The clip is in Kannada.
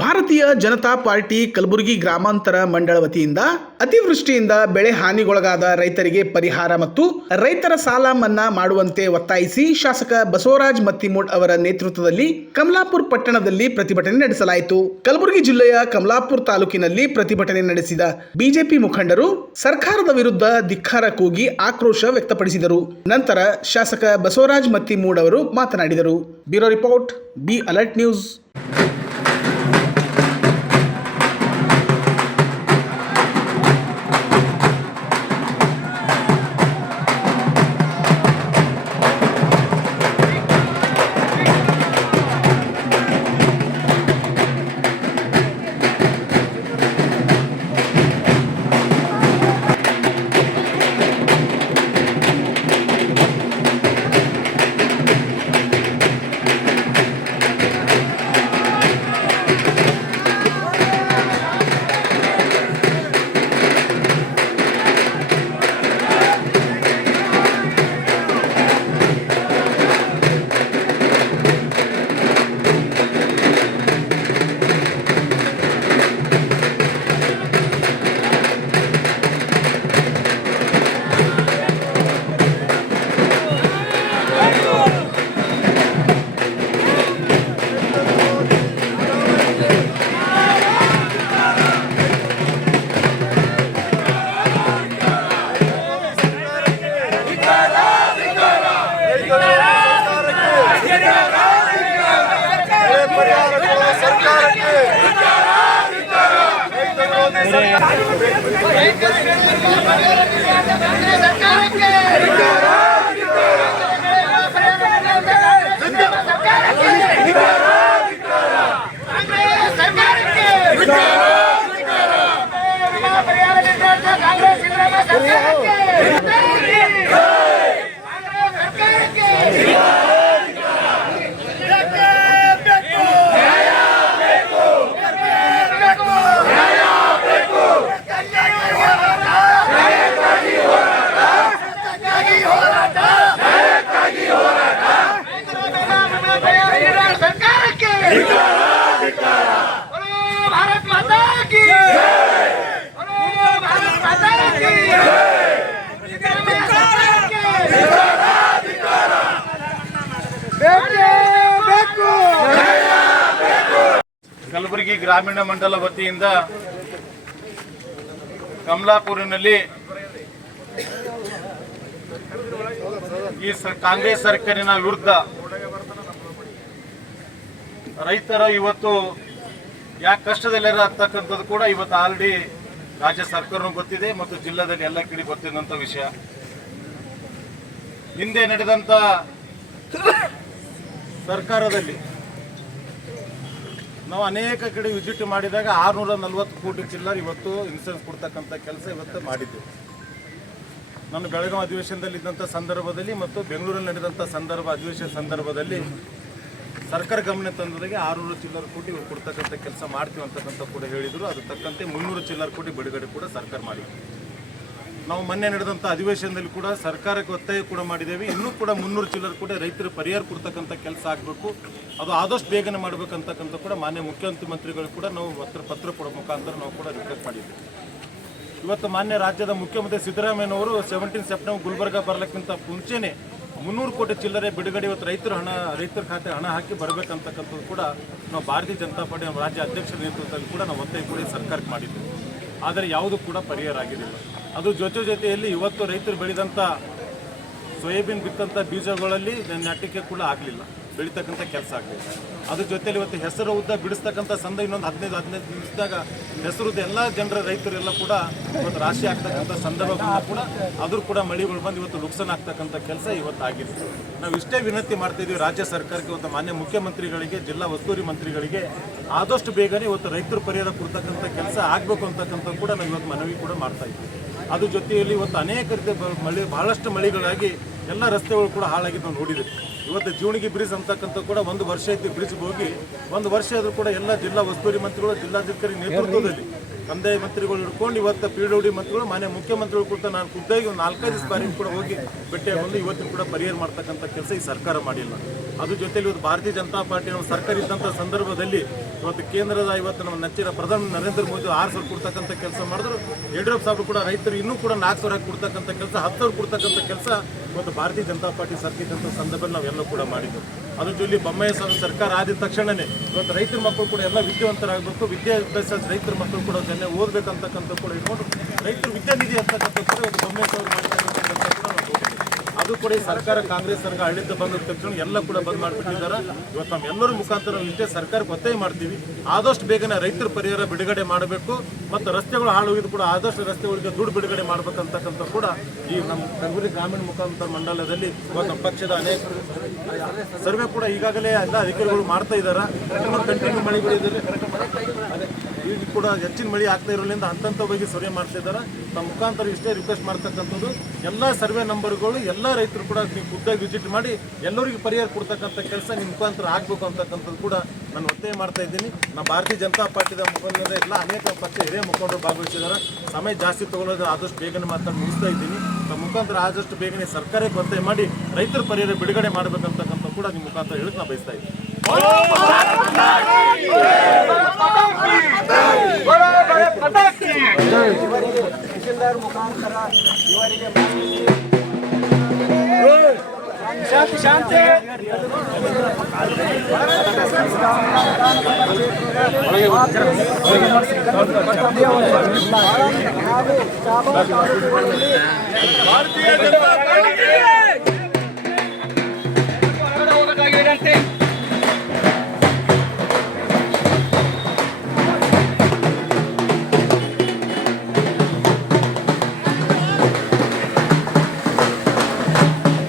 ಭಾರತೀಯ ಜನತಾ ಪಾರ್ಟಿ ಕಲಬುರಗಿ ಗ್ರಾಮಾಂತರ ಮಂಡಳ ವತಿಯಿಂದ ಅತಿವೃಷ್ಟಿಯಿಂದ ಬೆಳೆ ಹಾನಿಗೊಳಗಾದ ರೈತರಿಗೆ ಪರಿಹಾರ ಮತ್ತು ರೈತರ ಸಾಲ ಮನ್ನಾ ಮಾಡುವಂತೆ ಒತ್ತಾಯಿಸಿ ಶಾಸಕ ಬಸವರಾಜ ಮತ್ತಿಮೂಡ್ ಅವರ ನೇತೃತ್ವದಲ್ಲಿ ಕಮಲಾಪುರ ಪಟ್ಟಣದಲ್ಲಿ ಪ್ರತಿಭಟನೆ ನಡೆಸಲಾಯಿತು. ಕಲಬುರಗಿ ಜಿಲ್ಲೆಯ ಕಮಲಾಪುರ ತಾಲೂಕಿನಲ್ಲಿ ಪ್ರತಿಭಟನೆ ನಡೆಸಿದ ಬಿಜೆಪಿ ಮುಖಂಡರು ಸರ್ಕಾರದ ವಿರುದ್ಧ ಧಿಕ್ಕಾರ ಕೂಗಿ ಆಕ್ರೋಶ ವ್ಯಕ್ತಪಡಿಸಿದರು. ನಂತರ ಶಾಸಕ ಬಸವರಾಜ ಮತ್ತಿಮೂಡ್ ಅವರು ಮಾತನಾಡಿದರು. Bureau report, be alert news. Bharat माता की जय, भारत माता की ಕಲಬುರಗಿ ಗ್ರಾಮೀಣ ಮಂಡಲ ವತಿಯಿಂದ ಕಮಲಾಪುರಿನಲ್ಲಿ ಈ ಕಾಂಗ್ರೆಸ್ ಸರ್ಕಾರಿನ ವಿರುದ್ಧ ರೈತರ ಇವತ್ತು ಯಾಕೆ ಕಷ್ಟದಲ್ಲಿರ ಅಂತಕ್ಕಂಥದ್ದು ಕೂಡ ಇವತ್ತು ಆಲ್ರೆಡಿ ರಾಜ್ಯ ಸರ್ಕಾರನೂ ಗೊತ್ತಿದೆ ಮತ್ತು ಜಿಲ್ಲಾದಲ್ಲಿ ಎಲ್ಲ ಕಡೆ ಗೊತ್ತಿದ್ದಂಥ ವಿಷಯ. ಹಿಂದೆ ನಡೆದಂಥ ಸರ್ಕಾರದಲ್ಲಿ ನಾವು ಅನೇಕ ಕಡೆ ವಿಸಿಟ್ ಮಾಡಿದಾಗ 640 ಕೋಟಿ ಚಿಲ್ಲರ್ ಇವತ್ತು ಇನ್ಸೂರೆನ್ಸ್ ಕೊಡ್ತಕ್ಕಂಥ ಕೆಲಸ ಇವತ್ತು ಮಾಡಿದ್ದು. ನಾನು ಬೆಳಗಾವಿ ಅಧಿವೇಶನದಲ್ಲಿ ಇದ್ದಂಥ ಸಂದರ್ಭದಲ್ಲಿ ಮತ್ತು ಬೆಂಗಳೂರಲ್ಲಿ ನಡೆದಂಥ ಅಧಿವೇಶನ ಸಂದರ್ಭದಲ್ಲಿ ಸರ್ಕಾರ ಗಮನ ತಂದದಾಗೆ 600 ಚಿಲ್ಲರ್ ಕೋಟಿ ಕೊಡ್ತಕ್ಕಂಥ ಕೆಲಸ ಮಾಡ್ತೀವಿ ಅಂತಕ್ಕಂಥ ಕೂಡ ಹೇಳಿದರು. ಅದು ತಕ್ಕಂತೆ 300 ಚಿಲ್ಲರ್ ಕೋಟಿ ಬಿಡುಗಡೆ ಕೂಡ ಸರ್ಕಾರ ಮಾಡಿದೆ. ನಾವು ಮೊನ್ನೆ ನಡೆದಂಥ ಅಧಿವೇಶನದಲ್ಲಿ ಕೂಡ ಸರ್ಕಾರಕ್ಕೆ ಒತ್ತಾಯ ಕೂಡ ಮಾಡಿದ್ದೇವೆ. ಇನ್ನೂ ಕೂಡ 300 ಚಿಲ್ಲರ್ ಕೋಟಿ ರೈತರ ಪರಿಹಾರ ಕೊಡ್ತಕ್ಕಂಥ ಕೆಲಸ ಆಗಬೇಕು, ಅದು ಆದಷ್ಟು ಬೇಗನೆ ಮಾಡಬೇಕಂತಕ್ಕಂಥ ಕೂಡ ಮಾನ್ಯ ಮುಖ್ಯಮಂತ್ರಿಗಳು ಕೂಡ ನಾವು ಪತ್ರ ಕೊಡೋ ಮುಖಾಂತರ ನಾವು ಕೂಡ ರಿಕ್ವೆಸ್ಟ್ ಮಾಡಿದ್ದೇವೆ. ಇವತ್ತು ಮಾನ್ಯ ರಾಜ್ಯದ ಮುಖ್ಯಮಂತ್ರಿ ಸಿದ್ದರಾಮಯ್ಯನವರು 17 ಸೆಪ್ಟೆಂಬರ್ ಗುಲ್ಬರ್ಗ ಬರಲಿಕ್ಕಿಂತ ಮುಂಚೆನೇ 300 ಕೋಟಿ ಚಿಲ್ಲರೆ ಬಿಡುಗಡೆ ಇವತ್ತು ರೈತರ ಖಾತೆ ಹಣ ಹಾಕಿ ಬರಬೇಕಂತಕ್ಕಂಥದ್ದು ಕೂಡ ನಾವು ಭಾರತೀಯ ಜನತಾ ಪಾರ್ಟಿ ನಮ್ಮ ರಾಜ್ಯ ಅಧ್ಯಕ್ಷರ ನೇತೃತ್ವದಲ್ಲಿ ಕೂಡ ನಾವು ಒತ್ತಾಯ ಕೂಡ ಸರ್ಕಾರಕ್ಕೆ ಮಾಡಿದ್ದೇವೆ. ಆದರೆ ಯಾವುದೂ ಕೂಡ ಪರಿಹಾರ ಆಗಿರಲಿಲ್ಲ. ಅದು ಜೊತೆಯಲ್ಲಿ ಇವತ್ತು ರೈತರು ಬೆಳೆದಂಥ ಸೋಯಾಬೀನ್ ಬಿತ್ತಂಥ ಬೀಜಗಳಲ್ಲಿ ನಾಟಿಕೆ ಕೂಡ ಆಗಲಿಲ್ಲ, ಬೆಳೀತಕ್ಕಂಥ ಕೆಲಸ ಆಗಲಿಲ್ಲ. ಅದ್ರ ಜೊತೆಯಲ್ಲಿ ಇವತ್ತು ಹೆಸರು ಉದ್ದ ಬಿಡಿಸ್ತಕ್ಕಂಥ ಇನ್ನೊಂದು 15 ದಿವಸದಾಗ ಹೆಸರು ಉದ್ದ ಎಲ್ಲ ಜನರ ರೈತರೆಲ್ಲ ಕೂಡ ಇವತ್ತು ರಾಶಿ ಆಗ್ತಕ್ಕಂಥ ಸಂದರ್ಭಗಳನ್ನ ಕೂಡ ಅದ್ರ ಕೂಡ ಮಳೆಗಳು ಬಂದು ಇವತ್ತು ನುಕ್ಸಾನ್ ಆಗ್ತಕ್ಕಂಥ ಕೆಲಸ ಇವತ್ತು ಆಗಿದೆ. ನಾವು ಇಷ್ಟೇ ವಿನಂತಿ ಮಾಡ್ತಿದ್ದೀವಿ ರಾಜ್ಯ ಸರ್ಕಾರಕ್ಕೆ, ಇವತ್ತು ಮಾನ್ಯ ಮುಖ್ಯಮಂತ್ರಿಗಳಿಗೆ, ಜಿಲ್ಲಾ ಉಸ್ತುವಾರಿ ಮಂತ್ರಿಗಳಿಗೆ ಆದಷ್ಟು ಬೇಗನೆ ಇವತ್ತು ರೈತರ ಪರಿಹಾರ ಕೊಡ್ತಕ್ಕಂಥ ಕೆಲಸ ಆಗಬೇಕು ಅಂತಕ್ಕಂಥ ಕೂಡ ನಾವು ಇವತ್ತು ಮನವಿ ಕೂಡ ಮಾಡ್ತಾ ಇದ್ದೀವಿ. ಅದ್ರ ಜೊತೆಯಲ್ಲಿ ಇವತ್ತು ಅನೇಕ ರೀತಿಯ ಬಹಳಷ್ಟು ಮಳೆಗಳಾಗಿ ಎಲ್ಲ ರಸ್ತೆಗಳು ಕೂಡ ಹಾಳಾಗಿದ್ದು ನಾವು ನೋಡಿದ್ದೀವಿ. ಇವತ್ತು ಜೀವಣಿಗೆ ಬ್ರಿಡ್ಜ್ ಅಂತಕ್ಕಂಥ ಕೂಡ 1 ವರ್ಷ ಐತಿ ಬ್ರಿಡ್ಜ್ ಹೋಗಿ 1 ವರ್ಷ ಆದರೂ ಕೂಡ ಎಲ್ಲ ಜಿಲ್ಲಾ ಉಸ್ತುವಾರಿ ಮಂತ್ರಿಗಳು, ಜಿಲ್ಲಾಧಿಕಾರಿ ನೇತೃತ್ವದಲ್ಲಿ ಕಂದಾಯ ಮಂತ್ರಿಗಳು ಹಿಡ್ಕೊಂಡು ಇವತ್ತು PWD ಮಂತ್ರಿಗಳು, ಮಾನ್ಯ ಮುಖ್ಯಮಂತ್ರಿಗಳು ಕೂಡ ನಾನು ಖುದ್ದಾಗಿ ಒಂದು 4-5 ಬಾರಿ ಕೂಡ ಹೋಗಿ ಭೇಟಿಯಾಗಿ ಬಂದು ಇವತ್ತು ಕೂಡ ಪರಿಹಾರ ಮಾಡ್ತಕ್ಕಂಥ ಕೆಲಸ ಈ ಸರ್ಕಾರ ಮಾಡಿಲ್ಲ. ಅದ್ರ ಜೊತೆಲಿ ಇವತ್ತು ಭಾರತೀಯ ಜನತಾ ಪಾರ್ಟಿ ನಮ್ಮ ಸರ್ಕಾರ ಇದ್ದಂಥ ಸಂದರ್ಭದಲ್ಲಿ ಇವತ್ತು ಕೇಂದ್ರದ ಇವತ್ತು ನಮ್ಮ ನೆಚ್ಚಿನ ಪ್ರಧಾನಿ ನರೇಂದ್ರ ಮೋದಿ 6,000 ಕೊಡ್ತಕ್ಕಂಥ ಕೆಲಸ ಮಾಡಿದ್ರು. ಯಡಿಯೂರಪ್ಪ ಸಾಹೇಬರು ಕೂಡ ರೈತರು ಇನ್ನೂ ಕೂಡ 4,000 ಕೊಡ್ತಕ್ಕಂಥ ಕೆಲಸ, 10,000 ಕೊಡ್ತಕ್ಕಂಥ ಕೆಲಸ ಇವತ್ತು ಭಾರತೀಯ ಜನತಾ ಪಾರ್ಟಿ ಸರ್ಕಾರ ಇದ್ದಂಥ ಸಂದರ್ಭದಲ್ಲಿ ನಾವೆಲ್ಲ ಕೂಡ ಮಾಡಿದ್ದು. ಅದ್ರ ಜೊತೆ ಬೊಮ್ಮಾಯಿ ಸರ್ಕಾರ ಆದ ತಕ್ಷಣವೇ ಇವತ್ತು ರೈತರ ಮಕ್ಕಳು ಕೂಡ ಎಲ್ಲ ವಿದ್ಯಾವಂತರಾಗಬೇಕು, ವಿದ್ಯಾಭ್ಯಾಸ ರೈತರ ಮಕ್ಕಳು ಕೂಡ ಚೆನ್ನಾಗಿ ಓದಬೇಕಂತಕ್ಕಂಥ ಕೂಡ ಇಟ್ಕೊಂಡು ರೈತರು ವಿದ್ಯಾನಿಧಿ ಅಂತಕ್ಕಂಥ ಕೂಡ ಇವತ್ತು ಬೊಮ್ಮಾಯಿ ಸಾಹೇಬರು ಮಾಡಿರ್ತಕ್ಕಂಥ ಕೆಲಸ ಕೂಡ ನಾವು ನೋಡ್ತೀವಿ. ಅದು ಕೂಡ ಈ ಸರ್ಕಾರ ಕಾಂಗ್ರೆಸ್ ಸರ್ಕಾರ ಆಡಳಿತ ಬಂದ ತಕ್ಷಣ ಎಲ್ಲ ಕೂಡ ಬಂದ್ ಮಾಡಿಬಿಟ್ಟಿದ್ದಾರೆ. ಇವತ್ತು ನಮ್ಮೆಲ್ಲರ ಮುಖಾಂತರ ನಾವು ಇಷ್ಟೇ ಸರ್ಕಾರಕ್ಕೆ ಒತ್ತಾಯ ಮಾಡ್ತೀವಿ, ಆದಷ್ಟು ಬೇಗನೆ ರೈತರ ಪರಿಹಾರ ಬಿಡುಗಡೆ ಮಾಡಬೇಕು ಮತ್ತು ರಸ್ತೆಗಳು ಹಾಳಾಗಿದ್ದು ಕೂಡ ಆದಷ್ಟು ರಸ್ತೆಗಳಿಗೆ ದುಡ್ಡು ಬಿಡುಗಡೆ ಮಾಡಬೇಕಂತಕ್ಕಂಥ ಕೂಡ ಈ ನಮ್ಮ ಕಲಬುರಗಿ ಗ್ರಾಮೀಣ ಮುಖಾಂತರ ಮಂಡಲದಲ್ಲಿ ಇವತ್ತು ನಮ್ಮ ಪಕ್ಷದ ಅನೇಕ ಸರ್ವೆ ಕೂಡ ಈಗಾಗಲೇ ಎಲ್ಲ ಅಧಿಕಾರಿಗಳು ಮಾಡ್ತಾ ಇದ್ದಾರೆ. ಕಂಟಿನ್ಯೂ ಮಳೆಗಳಿದ್ದಾರೆ, ಈಗ ಕೂಡ ಹೆಚ್ಚಿನ ಮಳೆ ಆಗ್ತಾ ಇರೋದ್ರಿಂದ ಹಂತವಾಗಿ ಸರ್ವೆ ಮಾಡ್ತಾ ಇದ್ದಾರೆ. ನಮ್ಮ ಮುಖಾಂತರ ಇಷ್ಟೇ ರಿಕ್ವೆಸ್ಟ್ ಮಾಡ್ತಕ್ಕಂಥದ್ದು, ಎಲ್ಲ ಸರ್ವೆ ನಂಬರ್ಗಳು ಎಲ್ಲ ರೈತರು ಕೂಡ ನೀವು ಖುದ್ದಾಗಿ ವಿಸಿಟ್ ಮಾಡಿ ಎಲ್ಲರಿಗೂ ಪರಿಹಾರ ಕೊಡ್ತಕ್ಕಂಥ ಕೆಲಸ ನಿಮ್ಮ ಮುಖಾಂತರ ಆಗಬೇಕು ಅಂತಕ್ಕಂಥದ್ದು ಕೂಡ ನಾನು ಒತ್ತಾಯ ಮಾಡ್ತಾ ಇದ್ದೀನಿ. ನಮ್ಮ ಭಾರತೀಯ ಜನತಾ ಪಾರ್ಟಿದ ಮುಖಂಡರ ಎಲ್ಲ ಅನೇಕ ಪಕ್ಷ ಹಿರಿಯ ಮುಖಂಡರು ಭಾಗವಹಿಸಿದ್ದಾರೆ. ಸಮಯ ಜಾಸ್ತಿ ತಗೊಳ್ಳೋದು ಆದಷ್ಟು ಬೇಗನೆ ಮಾತಾಡಿ ಮುಗಿಸ್ತಾ ಇದ್ದೀನಿ. ನಮ್ಮ ಮುಖಾಂತರ ಆದಷ್ಟು ಬೇಗನೆ ಸರ್ಕಾರಕ್ಕೆ ಒತ್ತಾಯ ಮಾಡಿ ರೈತರ ಪರಿಹಾರ ಬಿಡುಗಡೆ ಮಾಡಬೇಕಂತಕ್ಕಂಥ ಕೂಡ ನಿಮ್ಮ ಮುಖಾಂತರ ಹೇಳಕ್ಕೆ ನಾನು ಬಯಸ್ತಾ ಇದ್ದೀನಿ. ಶಾಂತಿ ಭಾರತೀಯ ಜನತಾ ಪಾರ್ಟಿ